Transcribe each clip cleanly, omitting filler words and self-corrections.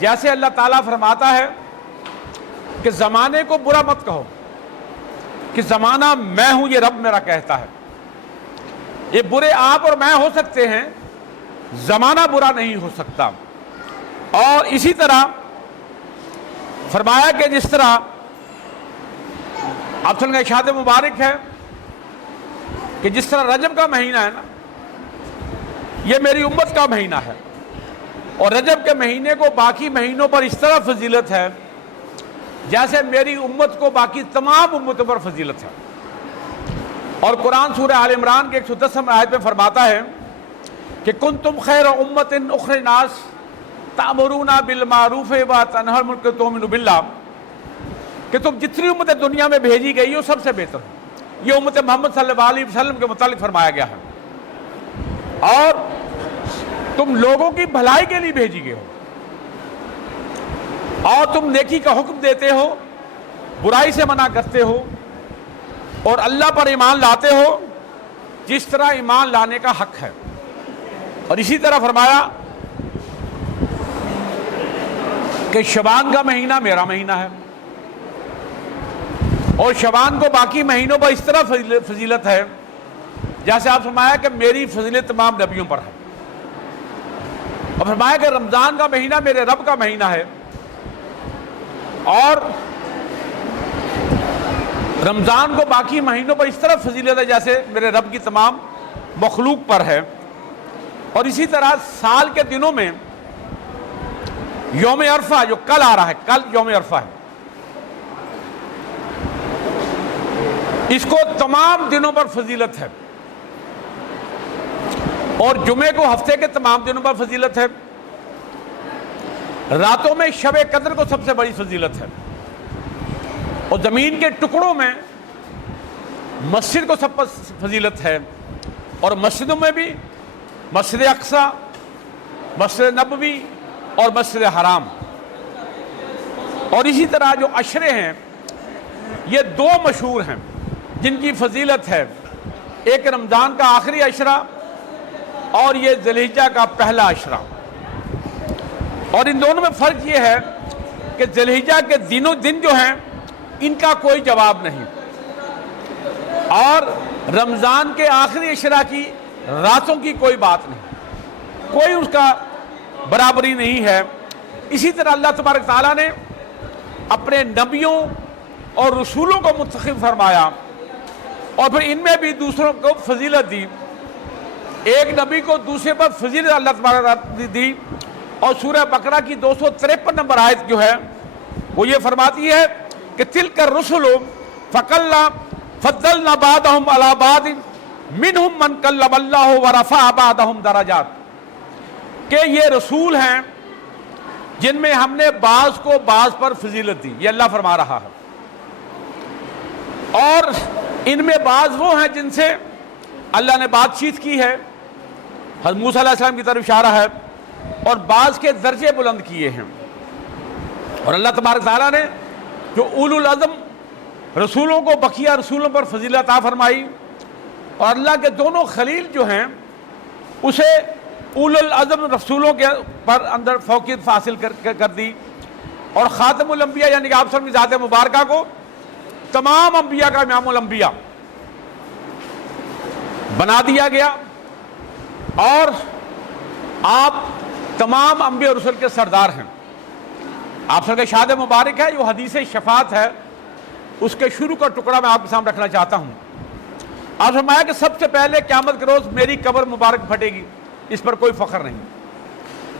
جیسے اللہ تعالیٰ فرماتا ہے کہ زمانے کو برا مت کہو کہ زمانہ میں ہوں، یہ رب میرا کہتا ہے. یہ برے آپ اور میں ہو سکتے ہیں، زمانہ برا نہیں ہو سکتا. اور اسی طرح فرمایا کہ جس طرح آپ سن کا ارشاد مبارک ہے کہ جس طرح رجب کا مہینہ ہے نا، یہ میری امت کا مہینہ ہے، اور رجب کے مہینے کو باقی مہینوں پر اس طرح فضیلت ہے جیسے میری امت کو باقی تمام امتوں پر فضیلت ہے. اور قرآن سورہ آل عمران کے 110 آیت میں فرماتا ہے کہ کنتم خیر امت اخرجت للناس تأمرون بالمعروف وتنہون عن المنکر وتؤمنون باللہ، کہ تم جتنی امتیں دنیا میں بھیجی گئی ہو سب سے بہتر ہو. یہ امت محمد صلی اللہ علیہ وسلم کے متعلق فرمایا گیا ہے. اور تم لوگوں کی بھلائی کے لیے بھیجی گئے ہو، اور تم نیکی کا حکم دیتے ہو، برائی سے منع کرتے ہو، اور اللہ پر ایمان لاتے ہو جس طرح ایمان لانے کا حق ہے. اور اسی طرح فرمایا کہ شعبان کا مہینہ میرا مہینہ ہے، اور شعبان کو باقی مہینوں پر اس طرح فضیلت ہے جیسے آپ فرمایا کہ میری فضیلت تمام نبیوں پر ہے. اور فرمایا کہ رمضان کا مہینہ میرے رب کا مہینہ ہے، اور رمضان کو باقی مہینوں پر اس طرح فضیلت ہے جیسے میرے رب کی تمام مخلوق پر ہے. اور اسی طرح سال کے دنوں میں یوم عرفہ جو کل آ رہا ہے، کل یوم عرفہ ہے، اس کو تمام دنوں پر فضیلت ہے. اور جمعے کو ہفتے کے تمام دنوں پر فضیلت ہے. راتوں میں شب قدر کو سب سے بڑی فضیلت ہے. اور زمین کے ٹکڑوں میں مسجد کو سب پر فضیلت ہے. اور مسجدوں میں بھی مسجد اقصی، مسجد نبوی اور مسجد حرام. اور اسی طرح جو عشرے ہیں یہ دو مشہور ہیں جن کی فضیلت ہے، ایک رمضان کا آخری عشرہ اور یہ ذی الحجہ کا پہلا عشرہ. اور ان دونوں میں فرق یہ ہے کہ ذی الحجہ کے دن جو ہیں ان کا کوئی جواب نہیں، اور رمضان کے آخری عشرہ کی راتوں کی کوئی بات نہیں، کوئی اس کا برابری نہیں ہے. اسی طرح اللہ تبارک تعالیٰ نے اپنے نبیوں اور رسولوں کو منتخب فرمایا اور پھر ان میں بھی دوسروں کو فضیلت دی. ایک نبی کو دوسرے پر فضیلت اللہ تبارک دی. اور سورہ بقرہ کی 253 نمبر آیت جو ہے وہ یہ فرماتی ہے کہ تلک الرسل فضلنا بعضهم على بعض منهم من کلم اللہ ورفع بعضهم درجات، کہ یہ رسول ہیں جن میں ہم نے بعض کو بعض پر فضیلت دی. یہ اللہ فرما رہا ہے. اور ان میں بعض وہ ہیں جن سے اللہ نے بات چیت کی ہے، حضرت موسیٰ علیہ السلام کی طرف اشارہ ہے، اور بعض کے درجے بلند کیے ہیں. اور اللہ تبارک تعالیٰ نے جو اولو العزم رسولوں کو بقیہ رسولوں پر فضیلت عطا فرمائی، اور اللہ کے دونوں خلیل جو ہیں اسے اولو العزم رسولوں کے پر اندر فوقیت حاصل کر دی. اور خاتم الانبیاء یعنی کہ آپ صلی اللہ علیہ وسلم کی ذات مبارکہ کو تمام انبیاء کا امام الانبیاء بنا دیا گیا، اور آپ تمام انبیاء اور رسل کے سردار ہیں. آپ سب کے ارشاد مبارک ہے جو حدیث شفاعت ہے، اس کے شروع کا ٹکڑا میں آپ کے سامنے رکھنا چاہتا ہوں. آپ فرمایا کہ سب سے پہلے قیامت کے روز میری قبر مبارک پھٹے گی، اس پر کوئی فخر نہیں،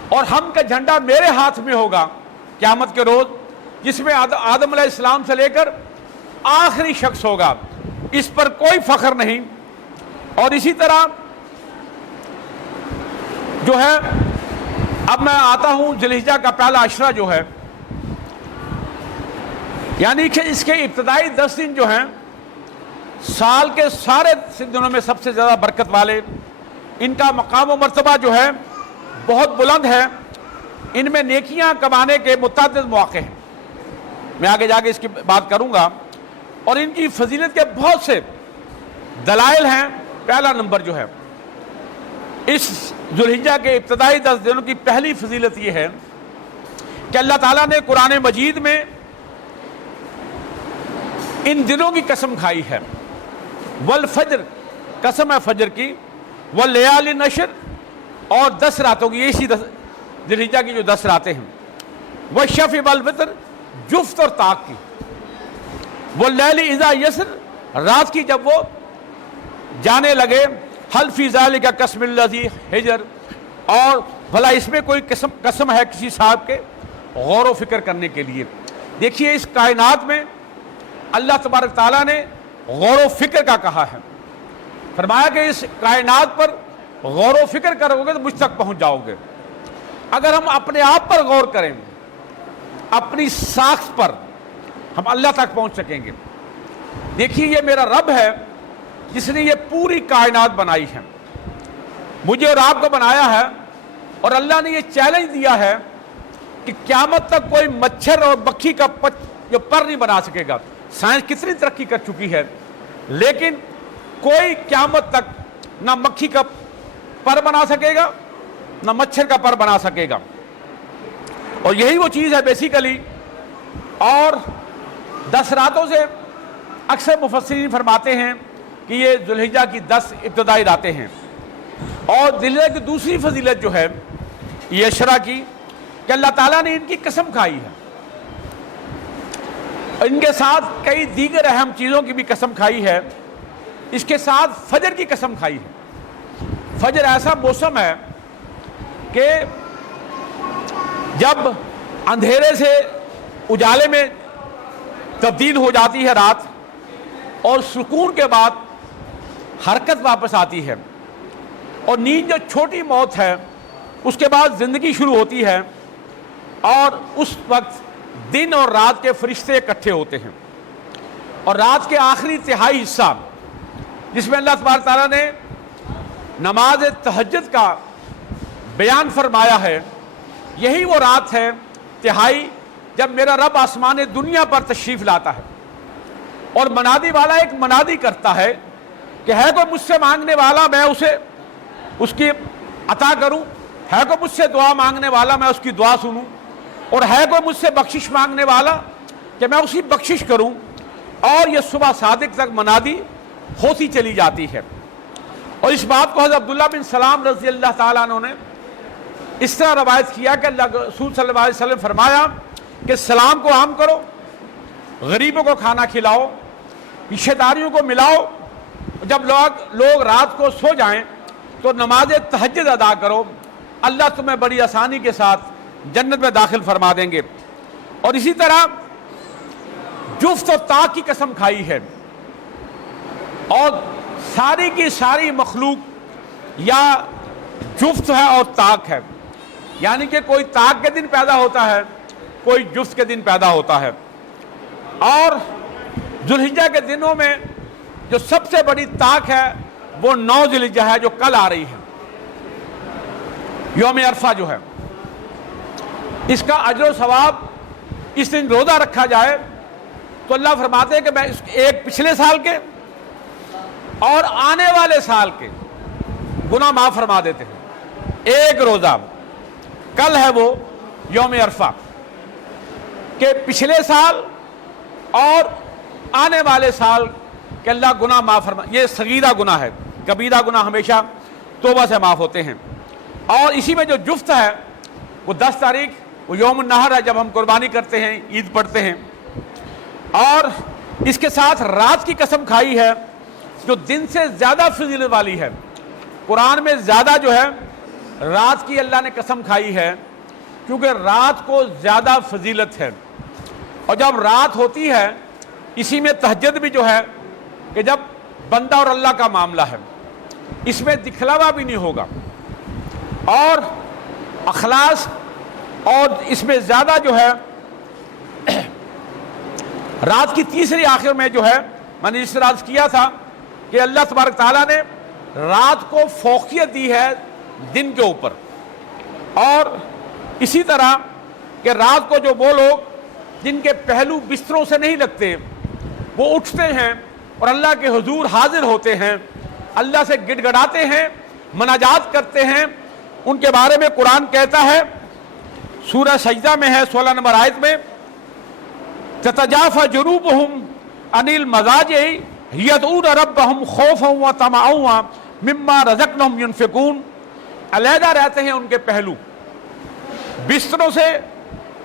اور ہم کا جھنڈا میرے ہاتھ میں ہوگا قیامت کے روز، جس میں آدم علیہ السلام سے لے کر آخری شخص ہوگا، اس پر کوئی فخر نہیں. اور اسی طرح جو ہے اب میں آتا ہوں ذی الحجہ کا پہلا عشرہ جو ہے، یعنی کہ اس کے ابتدائی 10 دن جو ہیں سال کے سارے دنوں میں سب سے زیادہ برکت والے، ان کا مقام و مرتبہ جو ہے بہت بلند ہے. ان میں نیکیاں کمانے کے متعدد مواقع ہیں، میں آگے جا کے اس کی بات کروں گا. اور ان کی فضیلت کے بہت سے دلائل ہیں. پہلا نمبر جو ہے اس ذی الحجہ کے ابتدائی 10 دنوں کی پہلی فضیلت یہ ہے کہ اللہ تعالیٰ نے قرآن مجید میں ان دنوں کی قسم کھائی ہے، والفجر، قسم ہے فجر کی، واللیال نشر، اور 10 راتوں کی، اسی ذی الحجہ کی جو 10 راتیں ہیں، والشفع والوتر، جفت اور طاق کی، واللیل اذا یسر، رات کی جب وہ جانے لگے، حل فی ذالک قسم الذی حجر، اور بھلا اس میں کوئی قسم ہے کسی صاحب کے غور و فکر کرنے کے لیے۔ دیکھیے اس کائنات میں اللہ تبارک تعالیٰ نے غور و فکر کا کہا ہے، فرمایا کہ اس کائنات پر غور و فکر کرو گے تو مجھ تک پہنچ جاؤ گے۔ اگر ہم اپنے آپ پر غور کریں، اپنی ساخت پر، ہم اللہ تک پہنچ سکیں گے۔ دیکھیے یہ میرا رب ہے جس نے یہ پوری کائنات بنائی ہے، مجھے اور آپ کو بنایا ہے، اور اللہ نے یہ چیلنج دیا ہے کہ قیامت تک کوئی مچھر اور مکھی کا جو پر نہیں بنا سکے گا۔ سائنس کتنی ترقی کر چکی ہے، لیکن کوئی قیامت تک نہ مکھی کا پر بنا سکے گا نہ مچھر کا پر بنا سکے گا، اور یہی وہ چیز ہے بیسیکلی۔ اور 10 راتوں سے اکثر مفسرین فرماتے ہیں کہ یہ ذی الحجہ کی 10 ابتدائی راتیں ہیں، اور ذی الحجہ کی دوسری فضیلت جو ہے یہ عشرہ کی، کہ اللہ تعالیٰ نے ان کی قسم کھائی ہے، ان کے ساتھ کئی دیگر اہم چیزوں کی بھی قسم کھائی ہے، اس کے ساتھ فجر کی قسم کھائی ہے۔ فجر ایسا موسم ہے کہ جب اندھیرے سے اجالے میں تبدیل ہو جاتی ہے رات، اور سکون کے بعد حرکت واپس آتی ہے، اور نیند جو چھوٹی موت ہے اس کے بعد زندگی شروع ہوتی ہے، اور اس وقت دن اور رات کے فرشتے اکٹھے ہوتے ہیں، اور رات کے آخری تہائی حصہ جس میں اللہ تبارک تعالیٰ نے نماز تہجد کا بیان فرمایا ہے، یہی وہ رات ہے تہائی جب میرا رب آسمان دنیا پر تشریف لاتا ہے، اور منادی والا ایک منادی کرتا ہے کہ ہے کوئی مجھ سے مانگنے والا میں اسے اس کی عطا کروں، ہے کوئی مجھ سے دعا مانگنے والا میں اس کی دعا سنوں، اور ہے کوئی مجھ سے بخشش مانگنے والا کہ میں اسی بخشش کروں۔ اور یہ صبح صادق تک منادی ہوتی چلی جاتی ہے، اور اس بات کو حضرت عبداللہ بن سلام رضی اللہ تعالیٰ عنہ نے اس طرح روایت کیا کہ اللہ رسول صلی اللہ علیہ وسلم فرمایا کہ سلام کو عام کرو، غریبوں کو کھانا کھلاؤ، رشتہ داریوں کو ملاؤ، جب لوگ رات کو سو جائیں تو نماز تہجد ادا کرو، اللہ تمہیں بڑی آسانی کے ساتھ جنت میں داخل فرما دیں گے۔ اور اسی طرح جفت و طاق کی قسم کھائی ہے، اور ساری کی ساری مخلوق یا جفت ہے اور طاق ہے، یعنی کہ کوئی طاق کے دن پیدا ہوتا ہے، کوئی جفت کے دن پیدا ہوتا ہے۔ اور ذی الحجہ کے دنوں میں جو سب سے بڑی طاق ہے وہ 9 ذی الحجہ ہے جو کل آ رہی ہے، یوم عرفہ جو ہے، اس کا اجر و ثواب، اس دن روزہ رکھا جائے تو اللہ فرماتے ہیں کہ میں اس ایک پچھلے سال کے اور آنے والے سال کے گناہ معاف فرما دیتے ہیں۔ ایک روزہ کل ہے وہ یوم عرفہ، کہ پچھلے سال اور آنے والے سال کہ اللہ گناہ معاف فرما، یہ صغیرہ گناہ ہے، کبیرہ گناہ ہمیشہ توبہ سے معاف ہوتے ہیں۔ اور اسی میں جو جفت ہے وہ 10 تاریخ وہ یوم النحر ہے، جب ہم قربانی کرتے ہیں، عید پڑھتے ہیں۔ اور اس کے ساتھ رات کی قسم کھائی ہے جو دن سے زیادہ فضیلت والی ہے، قرآن میں زیادہ جو ہے رات کی اللہ نے قسم کھائی ہے، کیونکہ رات کو زیادہ فضیلت ہے۔ اور جب رات ہوتی ہے اسی میں تہجد بھی جو ہے کہ جب بندہ اور اللہ کا معاملہ ہے، اس میں دکھلاوا بھی نہیں ہوگا، اور اخلاص، اور اس میں زیادہ جو ہے رات کی تیسری آخر میں جو ہے میں نے اس طرح عرض کیا تھا کہ اللہ تبارک تعالیٰ نے رات کو فوقیت دی ہے دن کے اوپر، اور اسی طرح کہ رات کو جو وہ لوگ جن کے پہلو بستروں سے نہیں لگتے وہ اٹھتے ہیں اور اللہ کے حضور حاضر ہوتے ہیں، اللہ سے گڑ گڑاتے ہیں، مناجات کرتے ہیں، ان کے بارے میں قرآن کہتا ہے سورہ سجدہ میں ہے 16 نمبر آیت میں، تتجافى جنوبهم عن المضاجع يدعون ربهم خوفا وطمعا مما رزقناهم ينفقون، علیحدہ رہتے ہیں ان کے پہلو بستروں سے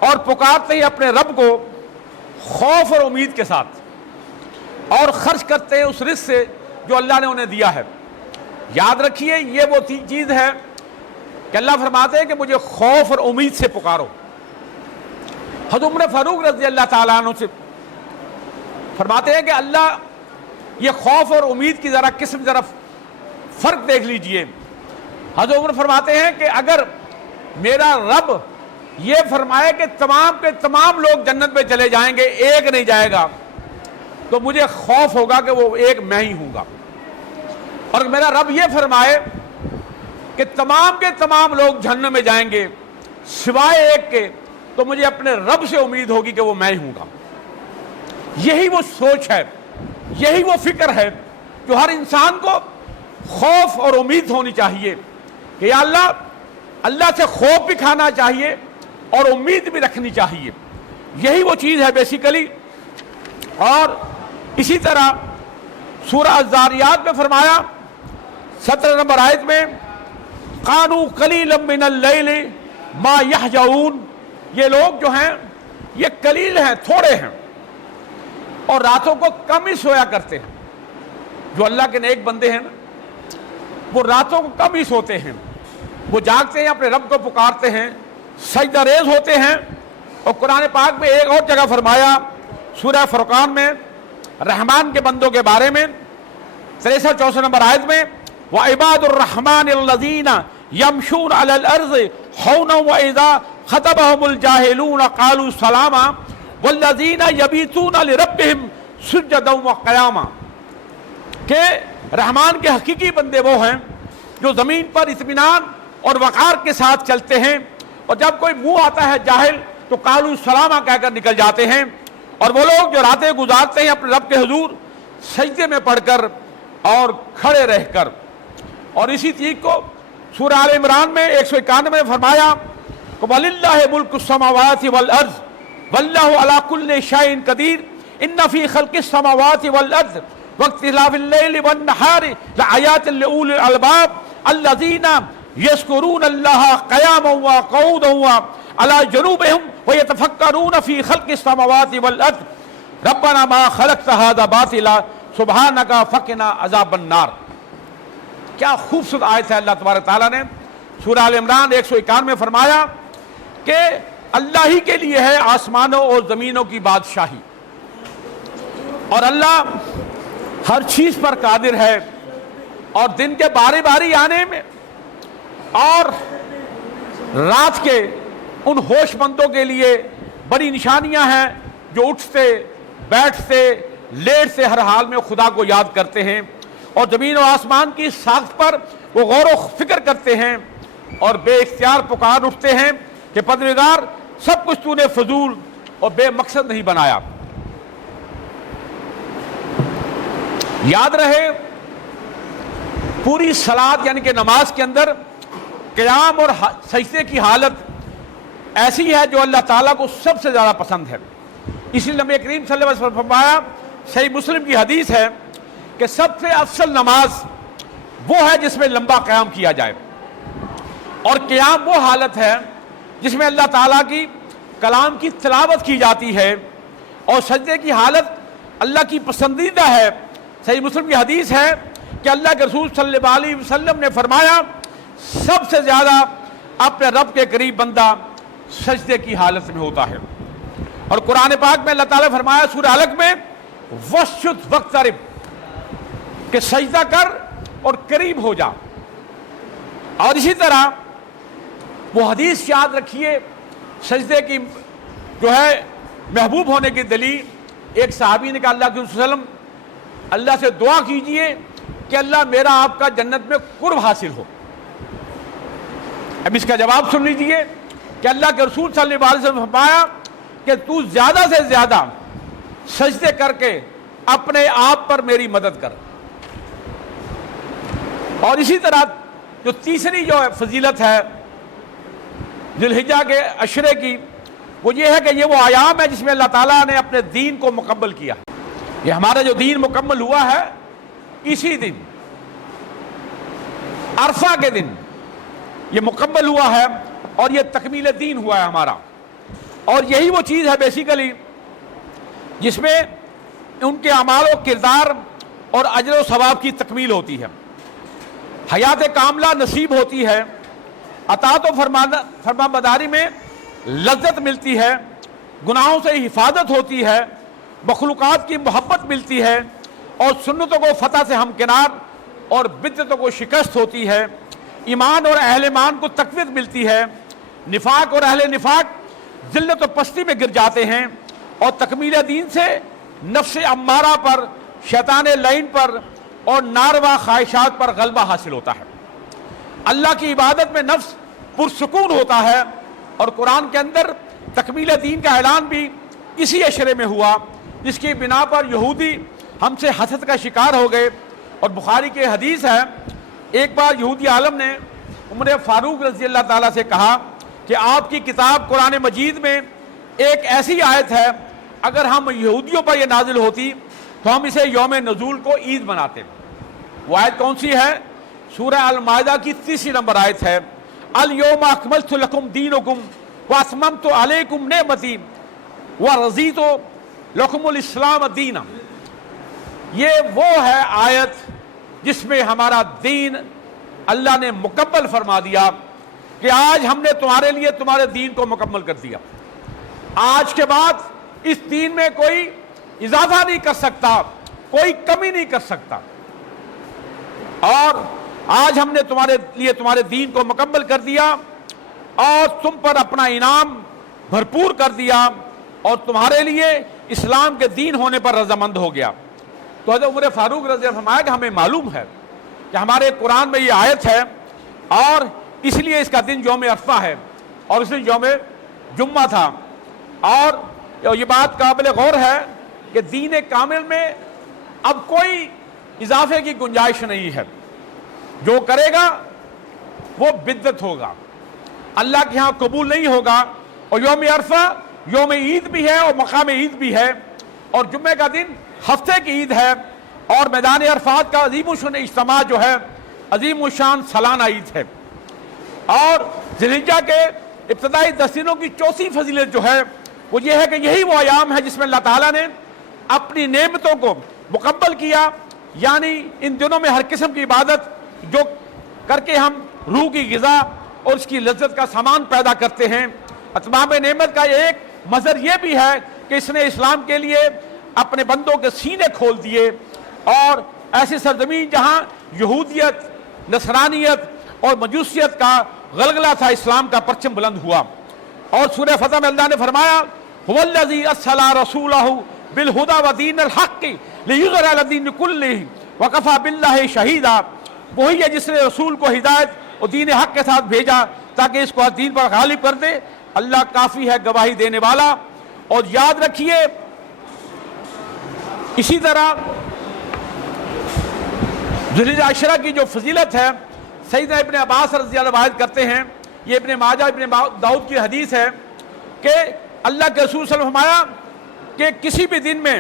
اور پکارتے ہیں اپنے رب کو خوف اور امید کے ساتھ، اور خرچ کرتے ہیں اس رزق سے جو اللہ نے انہیں دیا ہے۔ یاد رکھیے یہ وہ چیز ہے کہ اللہ فرماتے ہیں کہ مجھے خوف اور امید سے پکارو۔ حضرت عمر فاروق رضی اللہ تعالیٰ عنہ سے فرماتے ہیں کہ اللہ یہ خوف اور امید کی ذرا قسم ذرا فرق دیکھ لیجئے۔ حضرت عمر فرماتے ہیں کہ اگر میرا رب یہ فرمائے کہ تمام کے تمام لوگ جنت میں چلے جائیں گے، ایک نہیں جائے گا، تو مجھے خوف ہوگا کہ وہ ایک میں ہی ہوں گا، اور میرا رب یہ فرمائے کہ تمام کے تمام لوگ جہنم میں جائیں گے سوائے ایک کے، تو مجھے اپنے رب سے امید ہوگی کہ وہ میں ہی ہوں گا۔ یہی وہ سوچ ہے، یہی وہ فکر ہے جو ہر انسان کو خوف اور امید ہونی چاہیے کہ یا اللہ، اللہ سے خوف بھی کھانا چاہیے اور امید بھی رکھنی چاہیے۔ یہی وہ چیز ہے بیسیکلی۔ اور اسی طرح سورہ الذاریات میں فرمایا 17 نمبر آیت میں، قَالُوا قَلِيلًا مِّنَ اللَّيْلِ مَا يَهْجَعُونَ، یہ لوگ جو ہیں یہ قلیل ہیں، تھوڑے ہیں، اور راتوں کو کم ہی سویا کرتے ہیں۔ جو اللہ کے نیک بندے ہیں نا، وہ راتوں کو کم ہی سوتے ہیں، وہ جاگتے ہیں، اپنے رب کو پکارتے ہیں، سجدہ ریز ہوتے ہیں۔ اور قرآن پاک میں ایک اور جگہ فرمایا سورہ فرقان میں رحمان کے بندوں کے بارے میں 63-64 نمبر آیت میں، وَعِبَادُ الرَّحْمَنِ الَّذِينَ يَمْشُونَ عَلَى الْأَرْضِ هَوْنًا وَإِذَا خَطَبَهُمُ الْجَاهِلُونَ قَالُوا سَلَامًا وَالَّذِينَ يَبِيتُونَ لِرَبِّهِمْ سُجَّدًا وَقِيَامًا، کہ رحمان کے حقیقی بندے وہ ہیں جو زمین پر اطمینان اور وقار کے ساتھ چلتے ہیں، اور جب کوئی منہ آتا ہے جاہل تو قالوا سلاما کہہ کر نکل جاتے ہیں، اور وہ لوگ جو راتیں گزارتے ہیں اپنے رب کے حضور سجدے میں پڑھ کر اور کھڑے رہ کر۔ اور اسی چیز کو سورہ آل عمران میں 191 میں فرمایا کہ وَلِلَّهِ مُلْكُ السَّمَاوَاتِ وَالْأَرْضِ وَاللَّهُ عَلَى كُلِّ شَيْءٍ قَدِيرٌ إِنَّ فِي خَلْقِ السَّمَاوَاتِ وَالْأَرْضِ وَاخْتِلَافِ اللَّيْلِ وَالنَّهَارِ لَآيَاتٍ لِأُولِي الْأَلْبَابِ الَّذِينَ يَذْكُرُونَ اللَّهَ قِيَامًا وَقُعُودًا وَعَلَى جُنُوبِهِمْ وَيَتَفَكَّرُونَ فِي خَلْقِ السَّمَاوَاتِ وَالْأَرْضِ رَبَّنَا مَا خَلَقْتَ هَذَا بَاطِلًا سُبْحَانَكَ فَقِنَا عَذَابَ النَّارِ۔ کیا خوبصورت آیت ہے۔ اللہ تبارک تعالیٰ نے سورہ آل عمران 151 میں فرمایا کہ اللہ ہی کے لیے ہے آسمانوں اور زمینوں کی بادشاہی، اور اللہ ہر چیز پر قادر ہے، اور دن کے باری باری آنے میں اور رات کے ان ہوش مندوں کے لیے بڑی نشانیاں ہیں جو اٹھتے بیٹھتے لیٹتے ہر حال میں خدا کو یاد کرتے ہیں، اور زمین و آسمان کی ساخت پر وہ غور و فکر کرتے ہیں اور بے اختیار پکار اٹھتے ہیں کہ پروردگار سب کچھ تو نے فضول اور بے مقصد نہیں بنایا۔ یاد رہے پوری صلاۃ یعنی کہ نماز کے اندر قیام اور سجدے کی حالت ایسی ہے جو اللہ تعالیٰ کو سب سے زیادہ پسند ہے۔ اسی لیے نبی کریم صلی اللہ علیہ وسلم فرمایا، صحیح مسلم کی حدیث ہے کہ سب سے افضل نماز وہ ہے جس میں لمبا قیام کیا جائے، اور قیام وہ حالت ہے جس میں اللہ تعالیٰ کی کلام کی تلاوت کی جاتی ہے، اور سجدے کی حالت اللہ کی پسندیدہ ہے۔ صحیح مسلم کی حدیث ہے کہ اللہ کے رسول صلی اللہ علیہ وسلم نے فرمایا، سب سے زیادہ اپنے رب کے قریب بندہ سجدے کی حالت میں ہوتا ہے۔ اور قرآن پاک میں اللہ تعالیٰ نے فرمایا سورہ علق میں، وَاسْجُدْ وَاقْتَرِب، کہ سجدہ کر اور قریب ہو جا۔ اور اسی طرح وہ حدیث یاد رکھیے سجدے کی جو ہے محبوب ہونے کی دلیل، ایک صحابی نے کہا اللہ کے رسول صلی اللہ علیہ وسلم اللہ سے دعا کیجئے کہ اللہ میرا آپ کا جنت میں قرب حاصل ہو۔ اب اس کا جواب سن لیجئے کہ اللہ کے رسول صلی اللہ علیہ وسلم نے فرمایا کہ تو زیادہ سے زیادہ سجدے کر کے اپنے آپ پر میری مدد کر۔ اور اسی طرح جو تیسری جو فضیلت ہے ذی الحجہ کے عشرے کی، وہ یہ ہے کہ یہ وہ ایام ہے جس میں اللہ تعالیٰ نے اپنے دین کو مکمل کیا۔ یہ ہمارا جو دین مکمل ہوا ہے اسی دن، عرفہ کے دن یہ مکمل ہوا ہے، اور یہ تکمیل دین ہوا ہے ہمارا۔ اور یہی وہ چیز ہے بیسیکلی جس میں ان کے اعمال و کردار اور اجر و ثواب کی تکمیل ہوتی ہے، حیات کاملہ نصیب ہوتی ہے، اطاعت و فرمانبرداری میں لذت ملتی ہے، گناہوں سے حفاظت ہوتی ہے، مخلوقات کی محبت ملتی ہے، اور سنتوں کو فتح سے ہمکنار اور بدعتوں کو شکست ہوتی ہے، ایمان اور اہل ایمان کو تقویت ملتی ہے، نفاق اور اہل نفاق ذلت و پستی میں گر جاتے ہیں، اور تکمیل دین سے نفس امارہ پر، شیطان لعین پر اور ناروا خواہشات پر غلبہ حاصل ہوتا ہے۔ اللہ کی عبادت میں نفس پرسکون ہوتا ہے، اور قرآن کے اندر تکمیل دین کا اعلان بھی اسی عشرے میں ہوا، جس کی بنا پر یہودی ہم سے حسد کا شکار ہو گئے۔ اور بخاری کے حدیث ہے، ایک بار یہودی عالم نے عمر فاروق رضی اللہ تعالیٰ سے کہا کہ آپ کی کتاب قرآن مجید میں ایک ایسی آیت ہے، اگر ہم یہودیوں پر یہ نازل ہوتی تو ہم اسے یوم نزول کو عید مناتے۔ وہ آیت کون سی ہے؟ سورہ المائدہ کی 30 نمبر آیت ہے، الیوم اکملت لکم دینکم واتممت علیکم نعمتی ورضیت لکم الاسلام دینا۔ یہ وہ ہے آیت جس میں ہمارا دین اللہ نے مکمل فرما دیا کہ آج ہم نے تمہارے لیے تمہارے دین کو مکمل کر دیا، آج کے بعد اس دین میں کوئی اضافہ نہیں کر سکتا، کوئی کمی نہیں کر سکتا، اور آج ہم نے تمہارے لیے تمہارے دین کو مکمل کر دیا اور تم پر اپنا انعام بھرپور کر دیا، اور تمہارے لیے اسلام کے دین ہونے پر رضامند ہو گیا۔ تو حضرت عمر فاروق رضی اللہ عنہ فرمایا کہ ہمیں معلوم ہے کہ ہمارے قرآن میں یہ آیت ہے، اور اس لیے اس کا دن یوم عرفہ ہے، اور اس دن یوم جمعہ تھا۔ اور یہ بات قابل غور ہے کہ دین کامل میں اب کوئی اضافے کی گنجائش نہیں ہے، جو کرے گا وہ بدعت ہوگا، اللہ کے ہاں قبول نہیں ہوگا۔ اور یوم عرفہ یوم عید بھی ہے اور مقام عید بھی ہے، اور جمعہ کا دن ہفتے کی عید ہے، اور میدان عرفات کا عظیم الشان اجتماع جو ہے عظیم الشان سالانہ عید ہے۔ اور ذی الحجہ کے ابتدائی 10 دنوں کی چوتھی فضیلت جو ہے وہ یہ ہے کہ یہی وہ ایام ہے جس میں اللہ تعالیٰ نے اپنی نعمتوں کو مکمل کیا، یعنی ان دنوں میں ہر قسم کی عبادت جو کر کے ہم روح کی غذا اور اس کی لذت کا سامان پیدا کرتے ہیں۔ اتمام نعمت کا ایک مظہر یہ بھی ہے کہ اس نے اسلام کے لیے اپنے بندوں کے سینے کھول دیے، اور ایسی سرزمین جہاں یہودیت، نصرانیت اور مجوسیت کا غلغلہ تھا، اسلام کا پرچم بلند ہوا۔ اور سورہ فتح میں اللہ نے فرمایا هو الذی ارسل رسولہ بالہدی ودین الحق لیظہرہ علی الدین کلہ وکفی باللہ شہیدا۔ وہی ہے جس نے رسول کو ہدایت اور دین حق کے ساتھ بھیجا تاکہ اس کو دین پر غالب کر دے، اللہ کافی ہے گواہی دینے والا۔ اور یاد رکھیے اسی طرح ذی الحجہ عشرہ کی جو فضیلت ہے، سیدنا ابن عباس رضی اللہ عنہ روایت کرتے ہیں، یہ ابن ماجہ ابن داؤد کی حدیث ہے کہ اللہ کے رسول صلی اللہ علیہ وسلم فرمایا کہ کسی بھی دن میں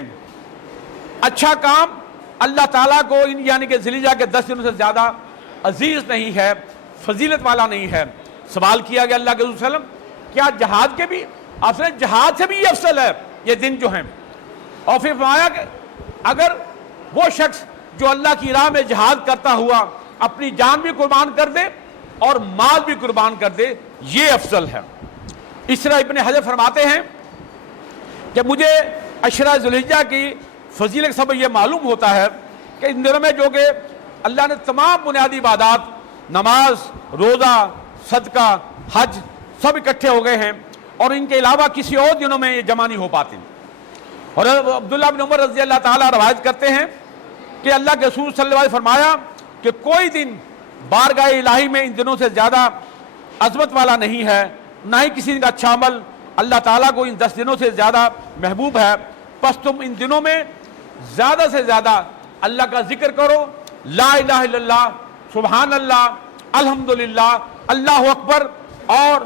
اچھا کام اللہ تعالیٰ کو یعنی کہ ذی الحجہ کے 10 دنوں سے زیادہ عزیز نہیں ہے، فضیلت والا نہیں ہے۔ سوال کیا گیا اللہ کے رسول صلی اللہ علیہ وسلم کیا جہاد کے بھی؟ آپ نے جہاد سے بھی یہ افضل ہے یہ دن جو ہیں؟ اور پھر فرمایا کہ اگر وہ شخص جو اللہ کی راہ میں جہاد کرتا ہوا اپنی جان بھی قربان کر دے اور مال بھی قربان کر دے، یہ افضل ہے۔ اس طرح ابن حجر فرماتے ہیں کہ مجھے عشرہ ذی الحجہ کی فضیلت سب یہ معلوم ہوتا ہے کہ ان دنوں میں جو کہ اللہ نے تمام بنیادی عبادات، نماز، روزہ، صدقہ، حج سب اکٹھے ہو گئے ہیں، اور ان کے علاوہ کسی اور دنوں میں یہ جمع نہیں ہو پاتے۔ اور عبداللہ بن عمر رضی اللہ تعالیٰ روایت کرتے ہیں کہ اللہ کے رسول صلی اللہ علیہ وسلم فرمایا کہ کوئی دن بارگاہ الہی میں ان دنوں سے زیادہ عظمت والا نہیں ہے، نہ ہی کسی دن کا اچھا عمل اللہ تعالیٰ کو ان 10 دنوں سے زیادہ محبوب ہے۔ پس تم ان دنوں میں زیادہ سے زیادہ اللہ کا ذکر کرو، لا الہ الا اللہ، سبحان اللہ، الحمدللہ، اللہ اکبر، اور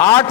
8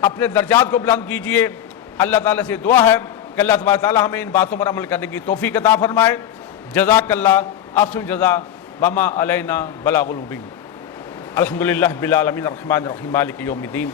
اپنے درجات کو بلند کیجئے۔ اللہ تعالیٰ سے دعا ہے کہ اللہ تبارک تعالیٰ ہمیں ان باتوں پر عمل کرنے کی توفیق عطا فرمائے۔ جزاک اللہ، احسن جزا، وما علینا بلاغ المبین۔ الحمدللہ رب العالمین الرحمن الرحیم مالک یوم الدین۔